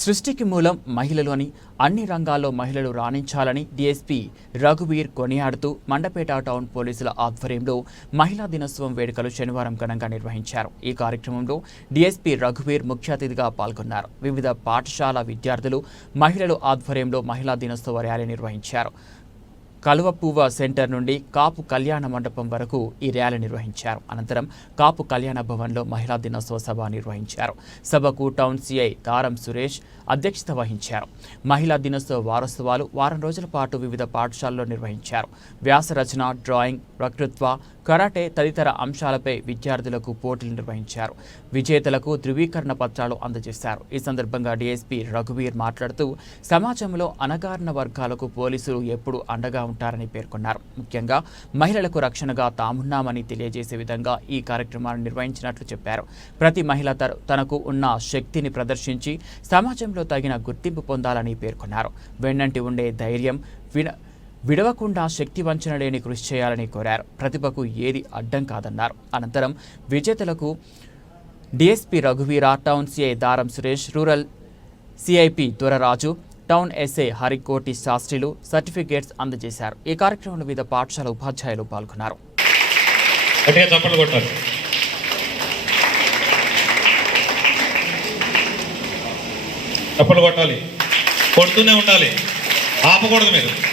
సృష్టికి మూలం మహిళలు అని అన్ని రంగాల్లో మహిళలు రాణించాలని డీఎస్పీ రఘువీర్ కొనియాడుతూ మండపేట టౌన్ పోలీసుల ఆధ్వర్యంలో మహిళా దినోత్సవం వేడుకలు శనివారం ఘనంగా నిర్వహించారు. ఈ కార్యక్రమంలో డీఎస్పీ రఘువీర్ ముఖ్య అతిథిగా పాల్గొన్నారు. వివిధ పాఠశాల విద్యార్థులు మహిళలు ఆధ్వర్యంలో మహిళా దినోత్సవ ర్యాలీ నిర్వహించారు. కలువపూవ సెంటర్ నుండి కాపు కళ్యాణ మండపం వరకు ఈ ర్యాలీ నిర్వహించారు. అనంతరం కాపు కళ్యాణ భవన్లో మహిళా దినోత్సవ సభ నిర్వహించారు. సభకు టౌన్ సిఐ దారం సురేష్ అధ్యక్షత వహించారు. మహిళా దినోత్సవ వారోత్సవాలు వారం రోజుల పాటు వివిధ పాఠశాలల్లో నిర్వహించారు. వ్యాసరచన డ్రాయింగ్ వక్తృత్వ కరాటే తదితర అంశాలపై విద్యార్థులకు పోటీలు నిర్వహించారు. విజేతలకు ధృవీకరణ పత్రాలు అందజేశారు. ఈ సందర్భంగా డీఎస్పీ రఘువీర్ మాట్లాడుతూ సమాజంలో అనగారిన వర్గాలకు పోలీసులు ఎప్పుడు అండగా ఉంటారని పేర్కొన్నారు. ముఖ్యంగా మహిళలకు రక్షణగా తామున్నామని తెలియజేసే విధంగా ఈ కార్యక్రమాన్ని నిర్వహించినట్లు చెప్పారు. ప్రతి మహిళ తనకు ఉన్న శక్తిని ప్రదర్శించి సమాజంలో తగిన గుర్తింపు పొందాలని పేర్కొన్నారు. వెన్నంటి ఉండే ధైర్యం విన విడవకుండా శక్తి వంచన లేని కృషి చేయాలని కోరారు. ప్రతిభకు ఏది అడ్డం కాదన్నారు. అనంతరం విజేతలకు DSP రఘువీర town CI Daram Suresh rural CIP Doraraju town SI Harikoti శాస్త్రిలు certificates అందజేశారు. ఈ కార్యక్రమంలో వివిధ పాఠశాల ఉపాధ్యాయులు పాల్గొన్నారు. గట్టిగా చప్పట్లు కొట్టాలి. కొడుతూనే ఉండాలి. ఆపకూడదు మీరు.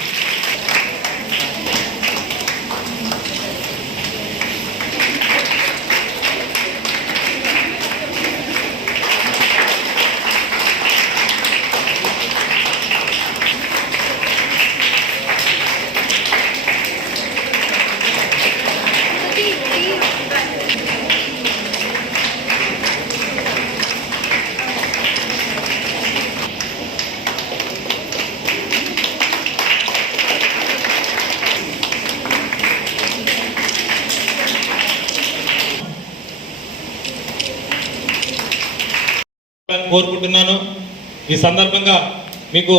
కోరుకుంటున్నాను. ఈ సందర్భంగా మీకు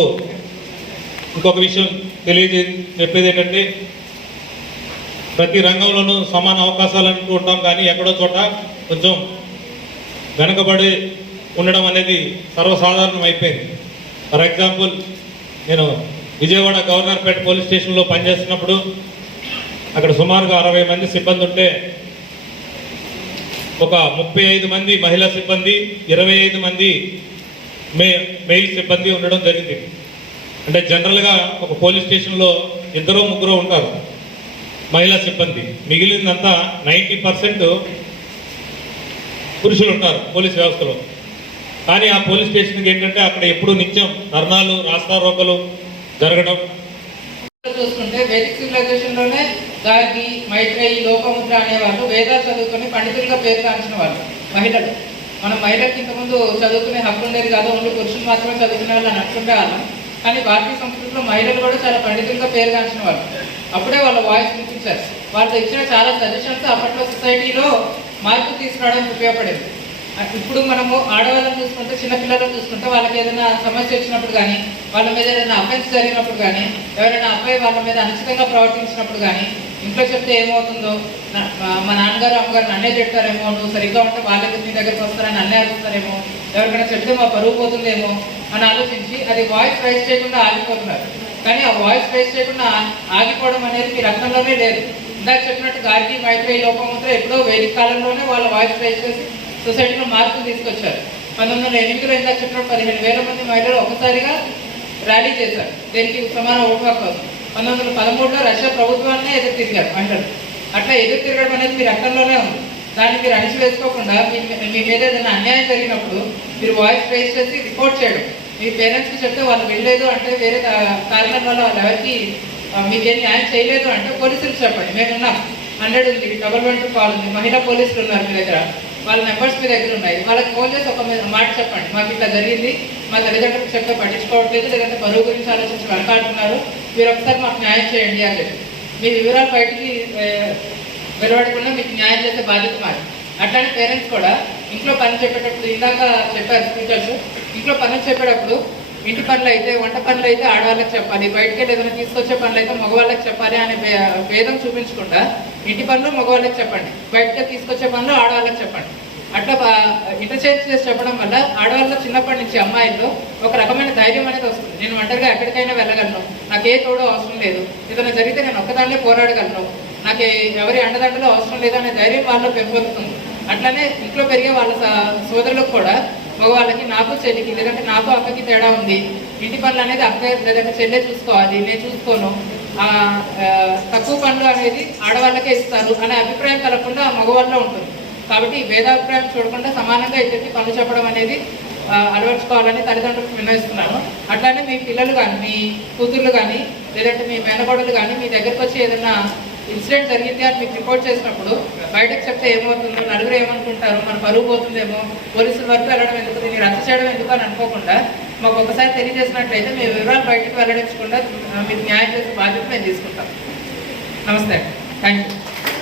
ఇంకొక విషయం తెలియజే చెప్పేది ఏంటంటే ప్రతి రంగంలోనూ సమాన అవకాశాలు అనుకుంటాం కానీ ఎక్కడో చోట కొంచెం వెనకబడి ఉండడం అనేది సర్వసాధారణం అయిపోయింది. ఫర్ ఎగ్జాంపుల్ నేను విజయవాడ గవర్నర్పేట పోలీస్ స్టేషన్లో పనిచేస్తున్నప్పుడు అక్కడ సుమారుగా అరవై మంది సిబ్బంది ఉంటే ఒక ముప్పై ఐదు మంది మహిళా సిబ్బంది ఇరవై ఐదు మంది మే మెయిల్ సిబ్బంది ఉండడం జరిగింది. అంటే జనరల్గా ఒక పోలీస్ స్టేషన్లో ఇద్దరు ముగ్గురు ఉంటారు మహిళా సిబ్బంది. మిగిలిందంతా నైంటీ పర్సెంట్ పురుషులు ఉంటారు పోలీస్ వ్యవస్థలో. కానీ ఆ పోలీస్ స్టేషన్కి ఏంటంటే అక్కడ ఎప్పుడూ నిత్యం ధర్నాలు రాస్తారోకలు జరగడం చూసుకుంటే వేదిక సివిలైజేషన్లోనే గార్గి మైత్రేయి లోకముద్ర అనేవాళ్ళు వేదాలు చదువుకొని పండితులుగా పేరు కాంచిన వాళ్ళు మహిళలు. మనం మహిళలకు ఇంతకుముందు చదువుకునే హక్కు ఉండేది కాదు ఓన్లీ పురుషులు మాత్రమే చదువుకునే వాళ్ళు అని అనుకుంటే వాళ్ళం. కానీ భారతీయ సంస్కృతిలో మహిళలు కూడా చాలా పండితులుగా పేరు కాంచిన వాళ్ళు. అప్పుడే వాళ్ళ వాయిస్ వినిపించారు వాళ్ళు ఇచ్చిన చాలా సజెషన్స్ అప్పట్లో సొసైటీలో మార్పు తీసుకురావడానికి ఉపయోగపడేది ఇప్పుడు మనము ఆడవాళ్ళని చూసుకుంటే చిన్నపిల్లలను చూసుకుంటే వాళ్ళకి ఏదైనా సమస్య వచ్చినప్పుడు కానీ వాళ్ళ మీద ఏదైనా అఫెన్స్ జరిగినప్పుడు కానీ ఎవరైనా అబ్బాయి వాళ్ళ మీద అనుచితంగా ప్రవర్తించినప్పుడు కానీ ఇంట్లో చెప్తే ఏమవుతుందో మా- నాన్నగారు అమ్మగారు నన్నే చెప్తారేమో నువ్వు సరిగ్గా ఉంటే వాళ్ళకి మీ దగ్గరకు వస్తారని నన్నే అడుగుతారేమో ఎవరికైనా చెప్తే మా పరువు పోతుందేమో అని ఆలోచించి అది వాయిస్ రైస్ చేయకుండా ఆగిపోతున్నారు. కానీ ఆ వాయిస్ రైస్ చేయకుండా ఆగిపోవడం అనేది మీ రక్తంలోనే లేదు. ఇందాక చెప్పినట్టు గార్గి మైత్రేయి లోపముద్ర ఎప్పుడో వేదిక కాలంలోనే వాళ్ళ వాయిస్ రైస్ చేసి సొసైటీలో మార్పులు తీసుకొచ్చారు. పంతొమ్మిది వందల ఎనిమిదిలో ఇందాక చెప్పినట్టు పదిహేను వేల మంది మహిళలు ఒకసారిగా ర్యాలీ చేశారు. దీనికి సమాన ఓటు హక్కు కోసం పంతొమ్మిది వందల పదమూడులో రష్యా ప్రభుత్వాన్నే ఎదురు తిరిగారు. మహిళలు అట్లా ఎదురు తిరగడం అనేది మీ రక్తంలోనే ఉంది. దాన్ని మీరు అణిచివేసుకోకుండా మీ మీద ఏదైనా అన్యాయం జరిగినప్పుడు మీరు వాయిస్ రేస్ చేసి రిపోర్ట్ చేయడం. మీ పేరెంట్స్కి చెప్తే వాళ్ళు వెళ్ళలేదు అంటే వేరే కారణం వల్ల వాళ్ళు ఎవరికి మీకు మీకేం న్యాయం చేయలేదు అంటే పోలీసులు చెప్పండి. మేమున్నాం. హండ్రెడ్ ఉంది. డబల్ వన్ టూ కాల్ ఉంది. మహిళా పోలీసులు ఉన్నారు మీ దగ్గర. వాళ్ళ నెంబర్స్ మీ దగ్గర ఉన్నాయి. వాళ్ళకి ఫోన్ చేసి ఒక మాట చెప్పండి. మాకు ఇట్లా జరిగింది. మా తల్లిదండ్రులు చెప్తే పట్టించుకోవట్లేదు. లేదంటే బరువు గురించి ఆలోచించి వెనకాడుతున్నారు మీరు ఒకసారి మాకు న్యాయం చేయండి అని చెప్పి. మీ వివరాలు బయటికి వెలువడకుండా మీకు న్యాయం చేసే బాధ్యత మాది. అట్లాంటి పేరెంట్స్ కూడా ఇంట్లో పని చెప్పేటప్పుడు ఇందాక చెప్పారు స్పీకర్స్ ఇంట్లో పనులు చెప్పేటప్పుడు ఇంటి పనులు అయితే వంట పనులు అయితే ఆడవాళ్ళకి చెప్పాలి. బయటకి వెళ్ళి ఏదైనా తీసుకొచ్చే పనులు అయితే మగవాళ్ళకి చెప్పాలి అనే భేదం చూపించకుండా ఇంటి పనులు మగవాళ్ళకి చెప్పండి. బయటకి తీసుకొచ్చే పనులు ఆడవాళ్ళకి చెప్పండి. అట్లా ఇంటర్చేంజ్ చేసి చెప్పడం వల్ల ఆడవాళ్ళ చిన్నప్పటి నుంచి అమ్మాయిల్లో ఒక రకమైన ధైర్యం అనేది వస్తుంది. నేను ఒంటరిగా ఎక్కడికైనా వెళ్ళగలను. నాకు ఏ తోడు అవసరం లేదు. ఏదైనా జరిగితే నేను ఒక్కదాన్నే పోరాడగలను. నాకు ఎవరి అండదండలు అవసరం లేదు అనే ధైర్యం వాళ్ళలో పెంపొందుతుంది. అట్లానే ఇంట్లో పెరిగే వాళ్ళ సోదరులకు కూడా మగవాళ్ళకి నాకు చెల్లికి లేదంటే నాకు అక్కకి తేడా ఉంది. ఇంటి పనులు అనేది అక్క లేదంటే చెల్లె చూసుకోవాలి నేను చూసుకోను. ఆ, తక్కువ పనులు అనేది ఆడవాళ్ళకే ఇస్తారు అనే అభిప్రాయం కలగకుండా మగవాళ్ళలో ఉంటుంది. కాబట్టి భేదాభిప్రాయం చూడకుండా సమానంగా ఇద్దరికి పనులు చెప్పడం అనేది అలవర్చుకోవాలని తల్లిదండ్రులకు విన్నవిస్తున్నాను అట్లానే మీ పిల్లలు కానీ మీ కూతుర్లు కానీ లేదంటే మీ మేనకోడలు కానీ మీ దగ్గరకు వచ్చి ఏదైనా ఇన్సిడెంట్ జరిగింది అని మీకు రిపోర్ట్ చేసినప్పుడు బయటకు చెప్తే ఏమవుతుందో నలుగురు ఏమనుకుంటారు మన పరువు పోతుందేమో పోలీసుల వరకు వెళ్ళడం ఎందుకు దీన్ని రద్దు చేయడం ఎందుకు అని అనుకోకుండా మాకు ఒకసారి తెలియజేసినట్లయితే మీ వివరాలు బయటకు వెళ్ళడించకుండా ఆ, మీకు న్యాయం చేసే బాధ్యత మేము తీసుకుంటాం. నమస్తే థ్యాంక్ యూ